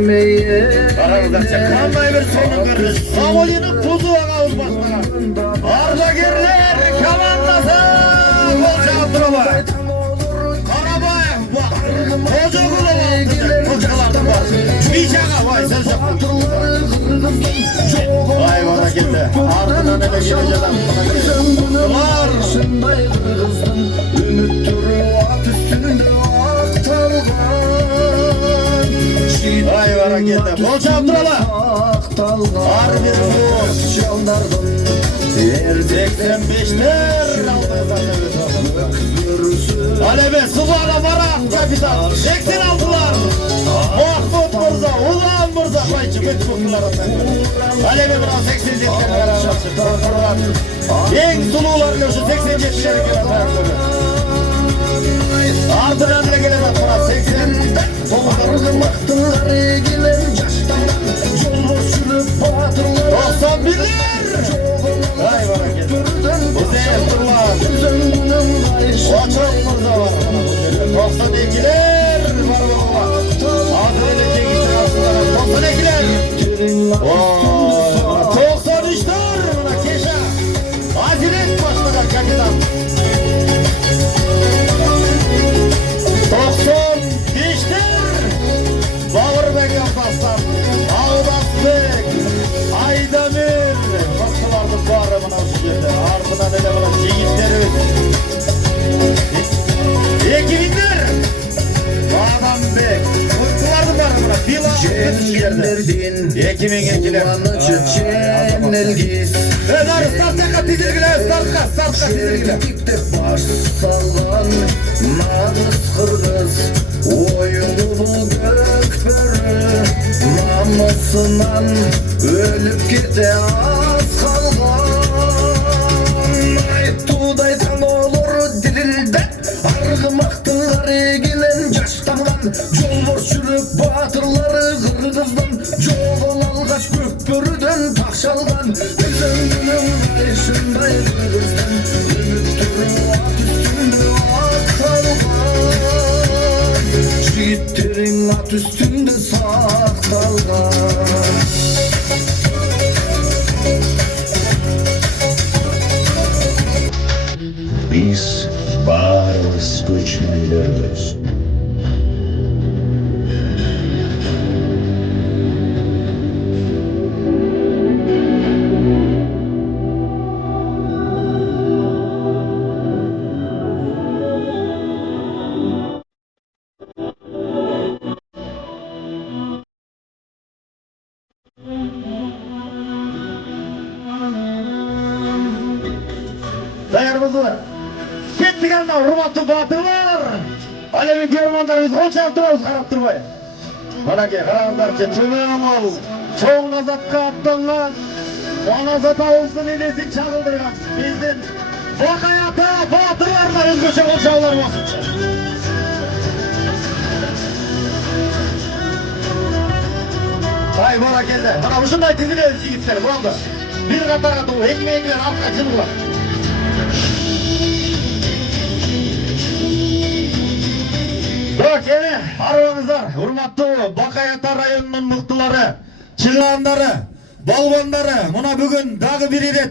Aramızda kanday bir sonun görürüz. Samoy'un buzu ağız başlara. Ardagerler kamandası. Koca Abdurrahman. Karabay. Koca Gülü'nün. Kocalardan var. Biçağa vay sen şapkın. Vay bana gitti. Ardından ele gelecek adam. Var. Vay bana gitti. Koca Abdurrahman. Var bir bu. 85'ler. Alebe Subhan'a varan kapitan 86'lar Mahmut Mırza, Ulan Mırza Bayçı Betbuklular Alebe Bırak 87'ler beraber En sulularla şu 87'ler beraber Ardından bile gelen atmana 91'ler Vay bana geldi Hüseyin Turlar O çok Mırza var 92'ler var baba Adreli çekiştir aslında 92'ler 93'ler Keşa Aziret başladı kapitan 95'ler Bağırbek Yapaslan Ağdasbek Aydamir Baktılardı bu arabına hoş geldi Ardından ele bana yiğitlerimiz 2000'ler Bağdan Bek Uykulardı bu arabına Bila Cennerdin 2002'ler Evet arı startaka tizirgiler Startka tizirgiler Baş sallan Nağız kırgız Oyunu gökbörü Namusынан Ölüp kete az kalgan Aytuday tan olur dililde Argımaktılar gelen Caştamdan Yol boş sürüp batırları Kırgızdan Çoğul algaç gökbörüden Takşalgan Üzümünün başınday Kırgızdan Ümüttürü at üstünde at kalgan Yiğitlerin at üstünde sağ kalgan Biz bağırız göçmenleriz. Dayarımızı Kettik anda hurmatlı batırlar Alevi görmanlarımız Koca Abdurrahman karap durmayın Bana ki karanlarca tümem ol Çoğun azatқа atlanlar On azat ağızın ilesi çağıldırgan Bizden Vakayata batırlarla özgöçe olşağlar basınca Hay bana geldi Bana uçunday dizileriz yiğitlerim oldu Bir katara doğu ekmeğinler arka cılgılar Bak yine arabamızlar, hurmatlı Bakayata rayonunun mıhtıları, çığanları, balvanları, buna bugün dağı bir iret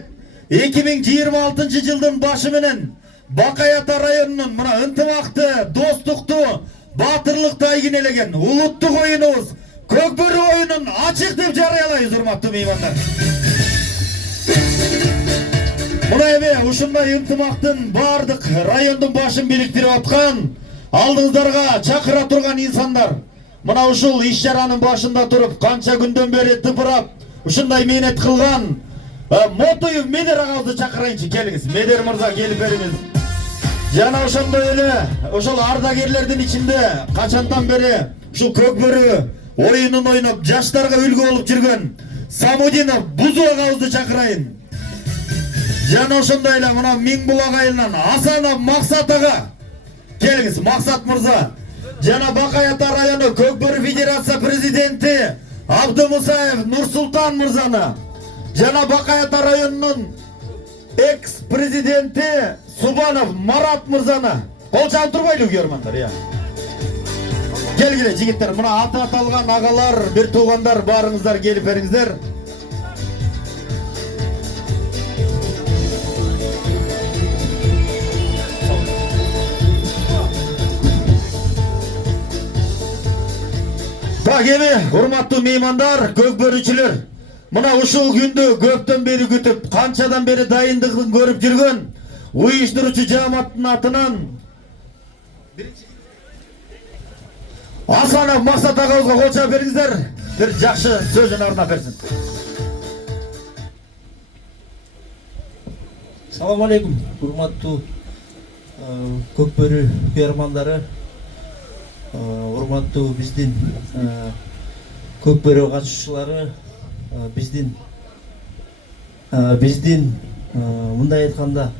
2026 yılın başımının Bakayata rayonunun buna ıntımaktı, dostluktu, batırlıkta ayginelegen, ulutluk oyunuz, kökbörü oyunun açık dip jarayalayız hurmatlı meymanlar. Buna ebe uşunday ıntımaktın bardık rayondun başın biriktirip atkan, aldığınızlarga çakıra turgan insanlar mına uşul iş jaranın başında turup kança günden beri tıpırap uşunday mehnat kılgan Motoyев Медер ağızdı çakırayınçı keliniz Медер Mırza gelip berimiz jana ошондой эле ошол ардагерлердин içinde kaçandan beri şu kökbörü oyunun oynap жаштарга үлgü olup жүргөн Самудинов Бузулак ağızdı çakırayın jana ошондой эле мына Миңбулак айылынан Асанов Максат ага Келіңіз, Мақсат Мырза, жана Бакайата району Көкбөрү Федерация президенти Абдымусаев Нурсултан Мырзаны, жана Бакайата районунун экс-президенти Субанов Марат Мырзаны. Кол чалып турбайлы көрмөндөр, Келгиле жигиттер, мына аты аталган агалар, бир туугандар барыңыздар келип бериңиздер. Bak evi, hurmattуу meymanдар, көкбөрүчүлөр. Мына ушул күндү көптөн бери күтүп, канчадан бери дайындыгын көрүп жүргөн уюштуруучу жамааттын атынан Асанов Максат агабызга кол чаап бериңиздер. Бир жакшы сөзүн арнап берсин. Салам алейкум, урматтуу көкбөрү күйөрмандары, урматтуу биздин көкбөрү катышуучулары, биздин мындай айтканда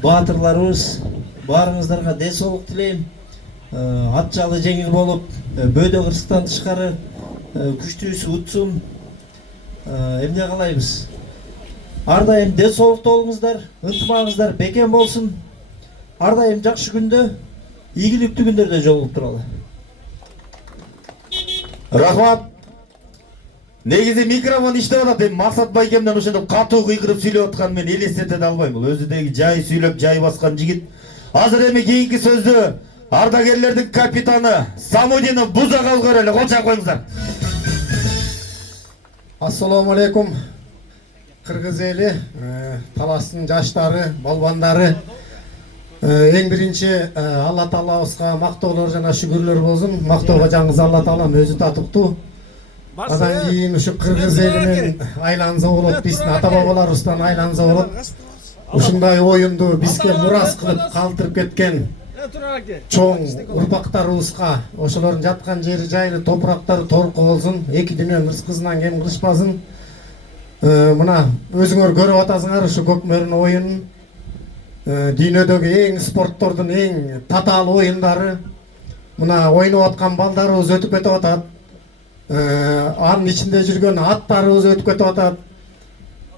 баатырларыбыз, баарыңыздарга ден соолук тилейм. Ат жалы жеңил болуп, бөөдө кырсыктан тышкары күчтүүсү утсун. Эмне калайбыз? Ар дайым ден соолукта болуңуздар, ынтымагыңыздар бекем болсун. Ар дайым жакшы күндө, ийгиликтүү күндөрдө жолугуп туралы. Рахмат. Негизи микрофон иштеп атат, Максат байкемден ошентип катуу кыйкырып сүйлөп аткан мен элестете албайм. Бул өзүдөгү жай сүйлөп, жай баскан жигит. Азыр эми кийинки сөздү ардагерлердин капитаны Самудинов Бузага алгыреле, кол чаап коюңуздар. Ассаламу алейкум. Кыргыз эли, таластын жаштары, балбандары. Эң биринчи Алла Таалабызга мактоолор жана шүгүрлөр болсун. Мактоого жаңыз Алла Таалам өзү татыктуу. Андан кийин ушу кыргыз элинин айланса болот, биздин ата бабаларыбыздан айланса болот. Ушундай оюнду бизге мурас кылып калтырып кеткен чоң урпактарыбызга, ошолордун жаткан жери жайлы, топурактары торку болсун, эки дүйнөнүн ырскысынан кем кылышпасын. Мына өзүңөр көрүп атасыңар ушу көкмөрүн оюнун. Дүйнөдөгү эң спорттордун эң татаал оюндары. Мына ойноп аткан балдарыбыз өтүп кетип атат. Анын ичинде жүргөн аттарыбыз өтүп кетип атат.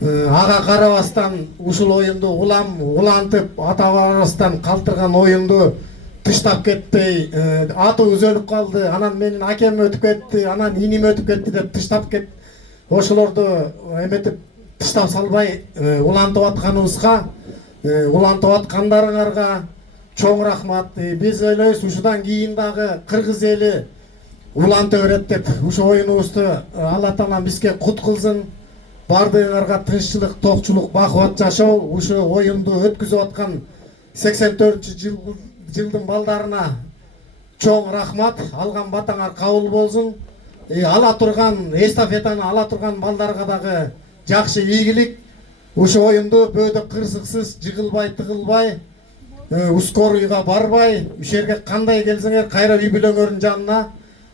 Ага карабастан ушул оюнду улантып, ата-бабабыздан калтырган оюнду тыштап кетпей, атыбыз өлүп калды, анан менин акем өтүп кетти, анан иним өтүп кетти деп тыштап кет. Ошолорду эметип тыштап салбай улантып атканыбызга, улантып аткандарыңарга чоң рахмат. Биз ойлойбуз ушудан кийин дагы кыргыз эли уланта берет деп, ушу оюнубузду Алла Таалам бизге кут кылсын. Бардыгыңарга тынччылык, токчулук, бакубат жашоо. Ушу оюнду өткүзүп аткан 84-жылдын балдарына чоң рахмат. Алган батаңар кабыл болсун. Ала турган эстафетаны ала турган балдарга дагы жакшы ийгилик. Ушу оюнду бөөдө кырсыксыз, жыгылбай, тыгылбай, ускорыйга барбай, ушул жерге кандай келсеңер кайра үй бүлөңөрдүн жанына,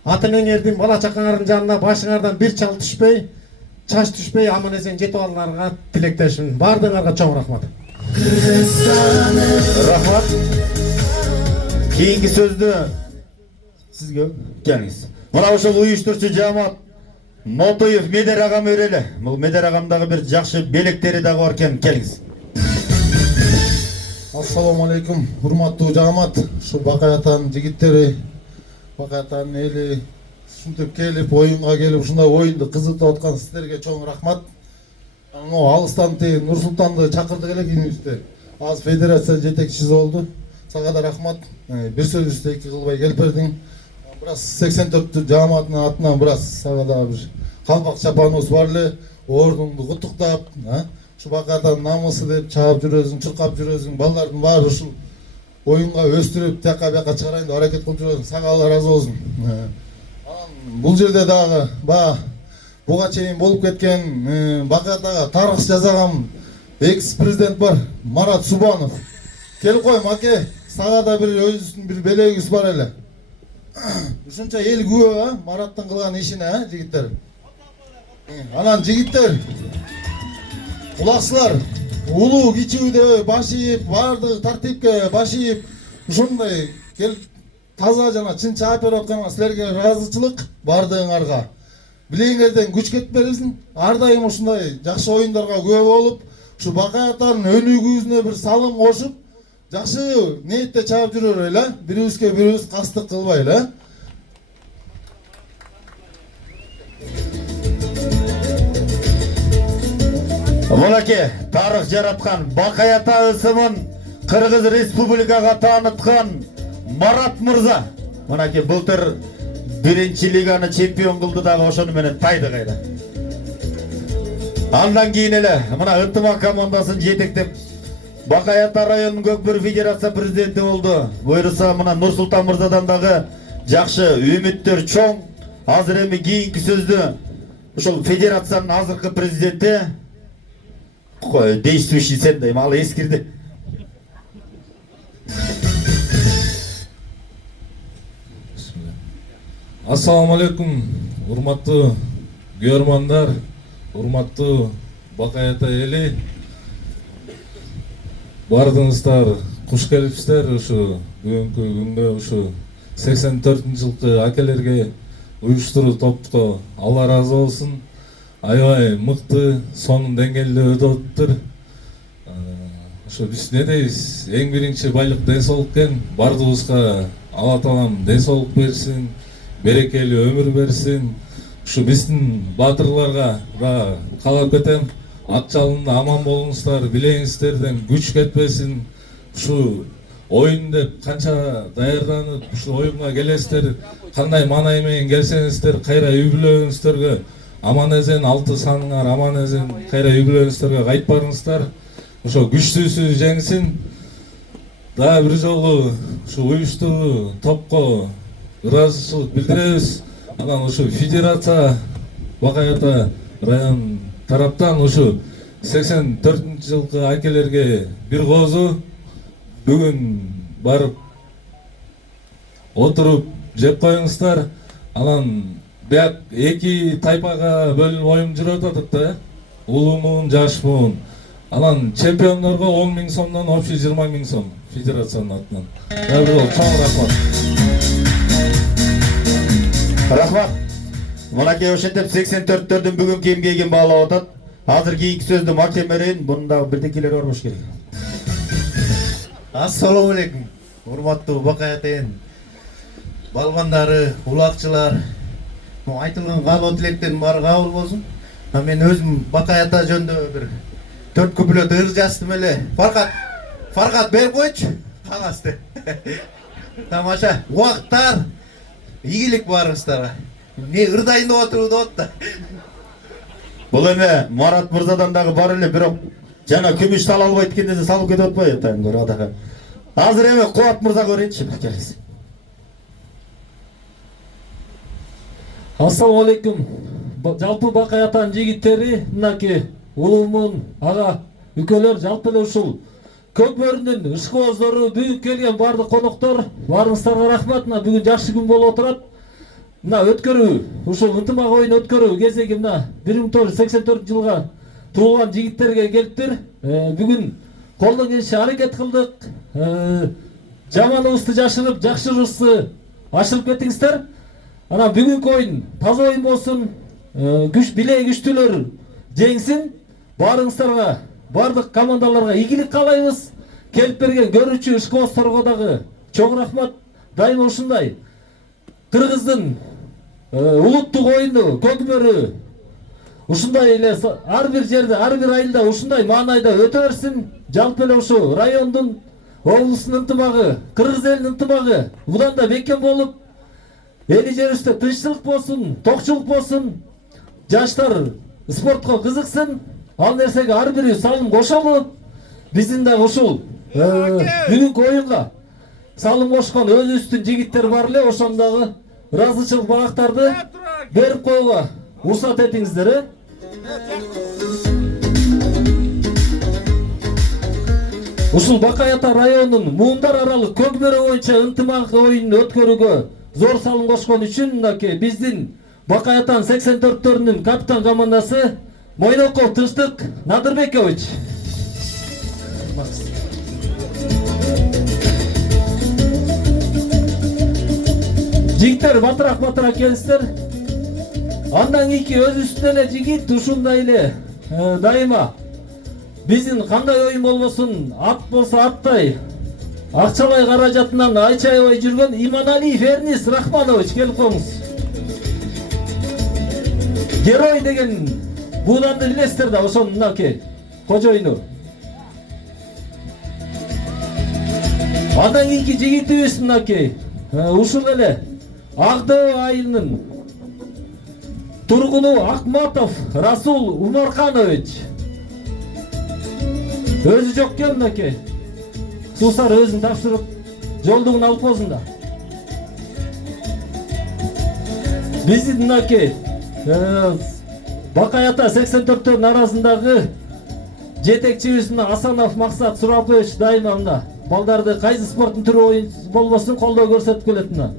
ата энеңердин, бала чакаңардын жанына башыңардан бир чал түшпөй, чач түшпөй аман эсен жетип алгандарга тилектешмин. Бардыгыңарга чоң рахмат. Рахмат. Кийинки сөздү сизге келиңиз. Мына ушул уюштуруучу жамаат Нотоев Медер агам өреле. Бул Медер агамдагы бир жакшы белектери дагы бар экен, келиңиз. Ассаламу алейкум, урматтуу жамаат, ушу Бакаятанын жигиттери, Бакаятанын эли ушинтип келип, оюнга келип, ушундай оюнду кызытып аткан сиздерге чоң рахмат. Алыстан Нур Султанды чакырдык эле кийинибизде. Азыр федерация жетекчиси болду. Сага да рахмат. Бир сөзүбүздү эки кылбай келип бердиң. Бираз 84 жамааттын атынан бираз сага да бир калпак чапаныбыз бар эле. Ордуңду куттуктап, ушу Бакаятанын намысы деп чаап жүрөсүң, чуркап жүрөсүң. Балдардын баары ушул оюнга өстүрүп, тияка бияка чыгарайын деп аракет кылып жүрөсүң. Сага Алла ыраазы болсун. Бул жерде дагы буга чейин болуп кеткен Бакаятага тарых жазаган экс-президент бар, Марат Субанов. Келип койм аке, сага да бир өзүбүздүн бир белегибиз бар эле. Ушунча эл күбө Мараттын кылган ишине, жигиттер. Анан жигиттер, кулаксызлар, улуу кичүүдө баш ийип, баардык тартипке баш ийип, ушундай келип таза жана чын чаап берип атканга силерге ыраазычылык бардыгыңарга. Билеңерден күч кетпебизин. Ар дайым ушундай жакшы оюндарга күбө болуп, ушу Бакаятанын өнүгүүсүнө бир салым кошуп, жакшы ниетте чаап жүрөр эле. Бирибизге бирибиз кастык кылбай эле. Молаке, тарых жараткан Бакай ата ысымын Кыргыз Республикага тааныткан Марат мырза. Мынаке былтыр биринчи лиганы чемпион кылды дагы ошону менен тайды кайда. Андан кийин эле мына ынтымак командасын жетектеп Бакай ата районунун Көкбөр федерация президенти болду. Буйруса мына Нурсултан мырзадан дагы жакшы үмүттөр чоң. Азыр эми кийинки сөздү ошол федерациянын азыркы президенти действующий сен дейм, ал эскирди. Ассаламу алейкум, урматтуу көрөрмандар, урматтуу Бакай ата эли. Бардыңыздар куш келипсиздер ушу бүгүнкү күндө ушу 84-жылкы акелерге уюштуруу топту Алла разы болсун. Аябай мыкты, сонун деңгээлде өтүп атыптыр. Ошо биз не дейбиз? Эң биринчи байлык ден соолук экен. Бардыгыбызга Алла таалам ден соолук берсин, берекелүү өмүр берсин. Ушу биздин баатырларга да каалап кетем. Ат жалында аман болуңуздар, билеңиздерден күч кетпесин. Ушу oyun деп канча даярданып, ушу оюнга келесиздер, кандай маанай менен келсеңиздер, кайра үй бүлөңүздөргө аман эзен 6 саныңар, аман эзен кайра үй бүлөңүздөргө кайтып барыңыздар. Ошо күчтүүсү жеңсин. Дагы бир жолу ушу уюштуруу топко ыраазычылык билдиребиз. Анан ушу федерация Бакай ата район тараптан ушу 84-жылкы акелерге бир коозу бүгүн барып отуруп жеп коюңуздар. Анан бияк эки тайпага бөлүнүп оюн жүрүп атат да. Улуу муун, жаш муун. Анан чемпиондорго 10 000 сомдон общий 20 000 сом федерациянын атынан. Чоң рахмат. Рахмат. Мынаке ошентип 84-төрдүн бүгүнкү эмгегин баалап атат. Азыр кийинки сөздү макемерин, мында бирдекелер бар болуш керек. Ассаламу алейкум, урматтуу Бакай атайын балбандары, улакчылар. Айтылган каалоо тилектен баары кабыл болсун. Мен өзүм Бакай ата жөнүндө бир 4 куплет ыр жаздым эле. Фаркат берип койчу. Кагазды. Тамаша. Убактар, ийгилик барыңыздарга. Не ырдайын деп отурду болот да. Бул эме Марат мырзадан дагы бар эле, бирок жана күмүш сала албайт экенде салып кетип атпайбы атайын көрөдөгү. Азыр эми Кубат мырза көрөйүнчү, келиңиз. Ассаламу алейкум. Жалпы Бакай атанын жигиттери, мынакей улуумун ага үкөлөр, жалпы эле ушул Көкбөрүнүн ышкооздору, бүгүн келген бардык коноктор, баарыңыздарга рахмат. Мына бүгүн жакшы күн болуп отурат. Мына өткөрүү, ушул ынтымак оюн өткөрүү кезеги мына 1984-жылга туулган жигиттерге келиптир. Бүгүн колдон келишинче аракет кылдык. Жаманыбызды жашырып, жакшырыбызды ашырып кеттиңиздер. Ана бүгүнкү оюн таза оюн болсун, күч биле күчтүүлөр жеңсин. Баарыңыздарга, бардык командаларга ийгилик каалайбыз. Келип берген көрүүчү ышкоозторго дагы чоң рахмат. Дайыма ушундай Кыргыздын улуттук оюну Көкбөрү ушундай эле ар бир жерде, ар бир айылда ушундай маанайда өтө берсин. Жалпы эле ушу райондун, облустун ынтымагы, кыргыз элинин ынтымагы будан да бекем болуп, эли жерибизде тынччылык болсун, токчулук болсун, жаштар спортко кызыксын. Ал нерсеге ар бири салым кошолуп, биздин дагы ушул бүгүнкү оюнга салым кошкон өзүбүздүн жигиттер бар эле, ошондогу ыраазычылык багактарды берип коюуга уруксат этиңиздер. Ушул Бакай ата районунун муундар аралык Көкбөрү боюнча ынтымак оюнун өткөрүүгө зор салым кошкон үчүн мынакей биздин Бакай атанын 84-төрүнүн капитан командасы Мойноков Тынчтык Надырбекович. Жигиттер батыраак келиңиздер. Андан кийинки өзүбүздүн эле жигит ушундай эле дайыма биздин кандай оюн болбосун, ат болсо аттай, акчалай каражатынан айчайбай жүргөн Иманалиев Эрнис Рахманович келип коңуз. Герой деген бууданды билесиздер да, ошону мынакей кожоюну. Андан кийинки жигитибиз мынакей ушул эле Ак Доо айылынын тургуну Акматов Расул Умарканович. Өзү жок экен мынакей. Суусар өзүн тапшырып жолдугун алып болсун да. Биздин мынакей Бакай ата 84-төн арасындагы жетекчибиз Асанов Максат Сурапович дайыма мына балдарды кайсы спорттун түрү оюн болбосун колдоо көрсөтүп келет мына.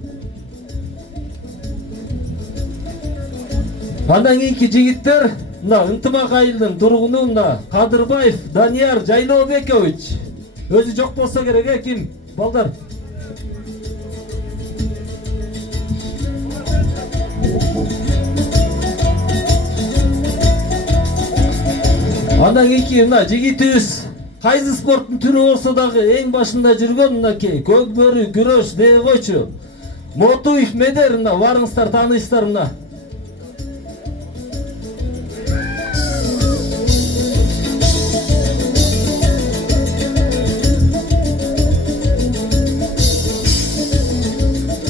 Андан кийинки жигиттер мына Ынтымак айылынын тургуну мына Кадырбаев Данияр Жайлообекович. Өзү жок болсо керек ким балдар? Андан кийинки мына жигитибиз кайсы спорттун түрү болсо дагы эң башында жүргөн мынакей көк бөрү күрөш дее койчу Мотуев Медер мына барыңыздар тааныйсыздар мына.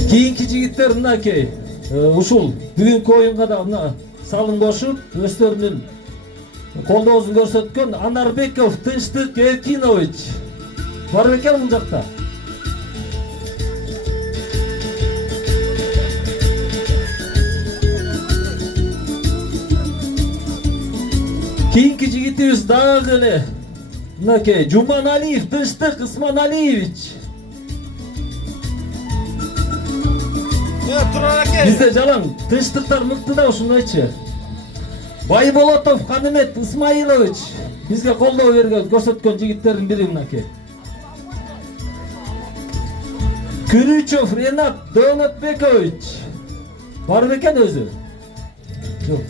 Кийинки жигиттер мынакей ушул бүгүнкү оюнга да мына салым кошуп өздөрүнүн колдоосун көрсөткөн Анарбеков Тынчтык Эркинович бар бекен бул жакта. Кийинки жигитибиз дагы эле мынакей Жуманалиев Тынчтык Исманалиевич. Бизде жалаң тынчтыктар мыкты да ушундайчы. Байболотов Канымет Исмаилович бизге колдоо берген көрсөткөн жигиттердин бири мынакей. Күрүчөв Ренат Дөнөтбекович бар бекен өзү? Жок.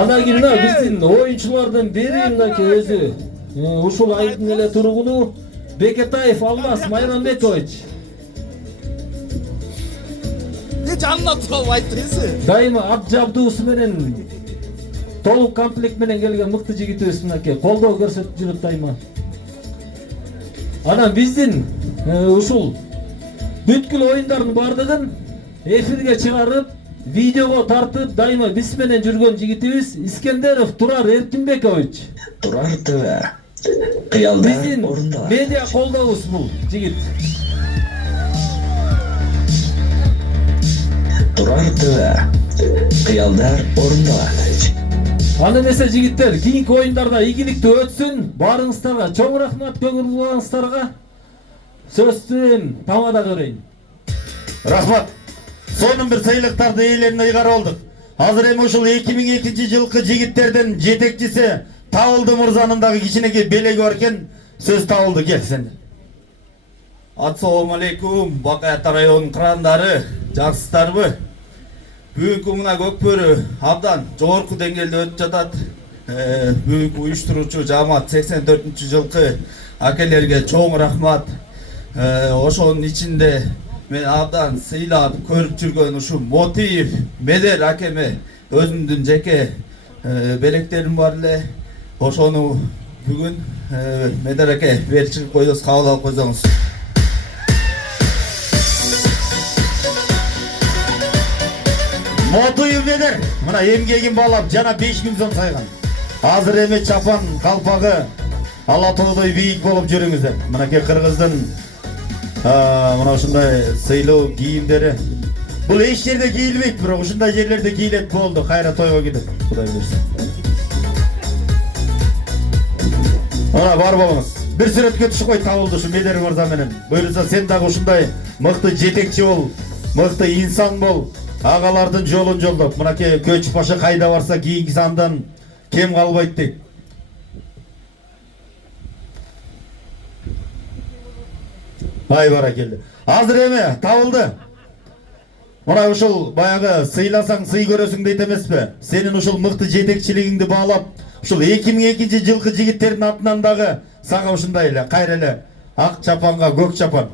Анан кийин биздин оюнчулардын бири мынакей өзү ушул айылдын эле тургуну Бекетаев Алмаз Майрамбекович. Жанына туралып айтып бересиз. Дайыма ат жабдуусу менен толук комплект менен келген мыкты жигитибиз мынакей колдоо көрсөтүп жүрөт дайыма. Анан биздин ушул бүткүл оюндардын бардыгын эфирге чыгарып, видеого тартып дайыма биз менен жүргөн жигитибиз Искендеров Турар Эркинбекович. Турар ТВ. Кыялдар Биздин орындалат. медиа колдообуз бул жигит. Турар ТВ. Кыялдар орындалат. Аны эмесе жигиттер, кийинки оюндарда ийгиликтүү өтсүн. Барыңыздарга чоң рахмат, көңүл бургансыздарга. Сөздүн тамада көрөйүн. Рахмат. Сонун бир сыйлыктарды ээлерине ыйгарып алдык. Азыр эми ушул 2002 жылкы жигиттердин жетекчиси Табылды мырзанын дагы кичинекей белеги бар экен. Сөз Табылды, кел сен. Ассалому алейкум, Бакай ата районунун кырандары, жакшысыздарбы? Бүгүнкү мына көкбөрү абдан жогорку деңгээлде өтүп жатат. Бүгүнкү уюштуруучу жамаат 84-жылкы акелерге чоң рахмат. Ошонун ичинде мен абдан сыйлап көрүп жүргөн ушу Мотиев Медер акеме өзүмдүн жеке белектерим бар эле. Ошону бүгүн Медер аке берип чыгып койдуңуз, кабыл алып койсоңуз. Мотуев Медер мына эмгегин баалап жана 5000 сом сайган. Азыр эми чапан калпагы ала тоодой бийик болуп жүрүңүздөр. Мынакей кыргыздын мына ушундай сыйлуу кийимдери. Бул эч жерде кийилбейт, бирок ушундай жерлерде кийилет болду. Кайра тойго кетип, Кудай буйрса. Ана бар болуңуз. Бир сүрөткө түшүп кой Табылды ушу Медер мырза менен. Буйрса сен дагы ушундай мыкты жетекчи бол, мыкты инсан бол. Агалардын жолун жолдоп, мынакей көчүп башы кайда барса кийинки сандан кем калбайт дейт. Ай баракелди. Азыр эми Табылды. Мына ушул баягы сыйласаң сый көрөсүң дейт эмеспи? Сенин ушул мыкты жетекчилигиңди баалап, ушул 2002 жылкы жигиттердин атынан дагы сага ушундай эле кайра эле ак чапанга көк чапан,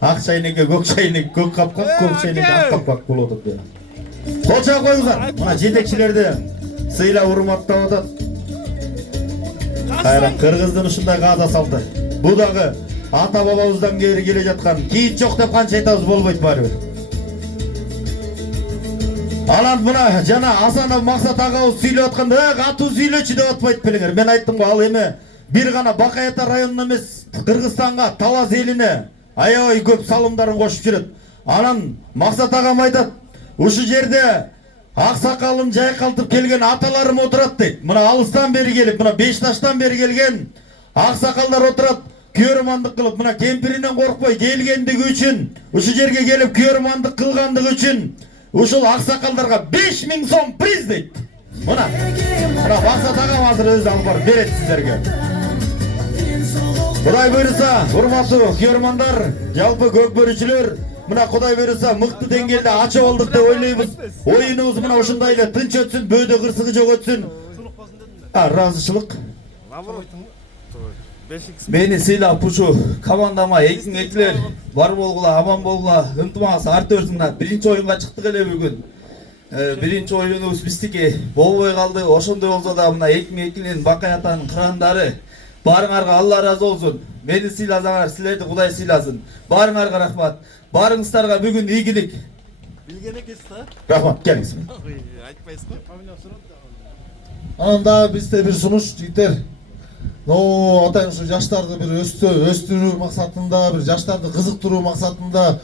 ак чайнекке көк чайнек, көк капкак, көк чайнекке ак капкак болуп атат. Сол жака коюңуздар. Мына жетекчилерди сыйлап урматтап атат. Кайра кыргыздын ушундай каада салты. Бу дагы ата бабабыздан бери келе жаткан. Кийит жок деп канча айтабыз болбойт баары бир. Анан мына жана Асанов Максат агабыз сүйлөп атканда, катуу сүйлөчү деп атпайт белеңер. Мен айттым го, ал эме бир гана Бакай Ата районуна эмес, Кыргызстанга, Талас элине аябай көп салымдарын кошуп жүрөт. Анан Максат агам айтат, ушу жерде аксакалым жайкалтып келген аталарым отурат дейт. Мына алыстан бери келип, мына Бешташтан бери келген аксакалдар отурат. Күйөрмандык кылып, мына кемпиринен коркпой келгендиги үчүн, ушу жерге келип күйөрмандык кылгандыгы үчүн ушул аксакалдарга 5000 сом приз дейт. Мына Максат агам азыр өзү алып барып берет сиздерге. Кудай буйруса, урматтуу күйөрмандар, жалпы көкбөрүчүлөр, мына Кудай буйруса мыкты деңгээлде ачып алдык деп ойлойбуз. Оюнубуз мына ушундай эле тынч өтсүн, бөөдө кырсыгы жок өтсүн. Ыраазычылык. Мени сыйлап ушу командама экилер бар болгула, аман болгула, ынтымагыңыз арта берсин. Биринчи оюнга чыктык эле бүгүн. Биринчи оюнубуз биздики болбой калды. Ошондой болсо да мына экилин Бакай Атанын кырандары барыңарга Алла ыраазы болсун. Мени сыйласаңар, силерди Кудай сыйласын. Барыңарга рахмат. Барыңыздарга бүгүн ийгилик. Билген экенсиз да? Рахмат, келиңиз. Айтпайсыз го? Анан дагы бизде бир сунуш жигиттер. Атайын ушу жаштарды бир өстүрүү максатында, бир жаштарды кызыктыруу максатында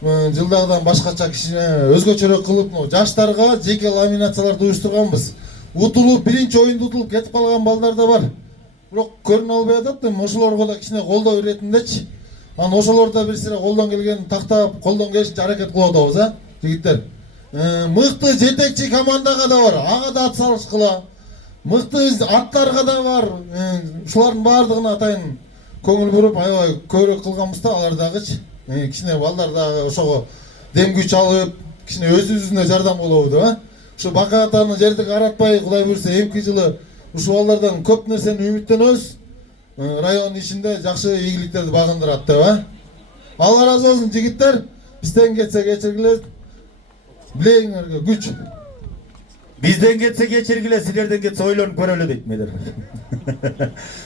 жылдагыдан башкача кичине өзгөчөрөөк кылып, жаштарга жеке ламинацияларды уюштурганбыз. Утулуп, биринчи оюнда утулуп кетип калган балдар да бар. Бирок көрүнө албай атат, ошолорго да кичине колдоо иретиндечи. Анан ошолорду да бир сире колдон келген тактап, колдон келишинче аракет кылып атабыз, жигиттер. Мыкты жетекчи командага да бар, ага да ат салышкыла. Мыкты аттарга да бар. Ушулардын баардыгына атайын көңүл буруп, аябай көбүрөөк кылганбыз да, алар дагычы. Кичине балдар дагы ошого дем күч алып, кичине өзүбүзүнө жардам болобуду, Ушу Бакай Атаны жерди каратпай, Кудай буйруса, эмки жылы ушу балдардан көп нерсени үмүттөнөбүз. Район ичинде жакшы ийгиликтерди багындырат деп, Алла ыраазы болсун жигиттер. Бизден кетсе кечиргиле. Билеңерге күч. Бизден кетсе кечиргиле, силерден кетсе ойлонуп көрөлү дейт медер.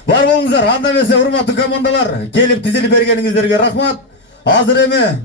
Бар болуңуздар, анда эмесе урматтуу командалар, келип тизилип бергениңиздерге рахмат. Азыр эми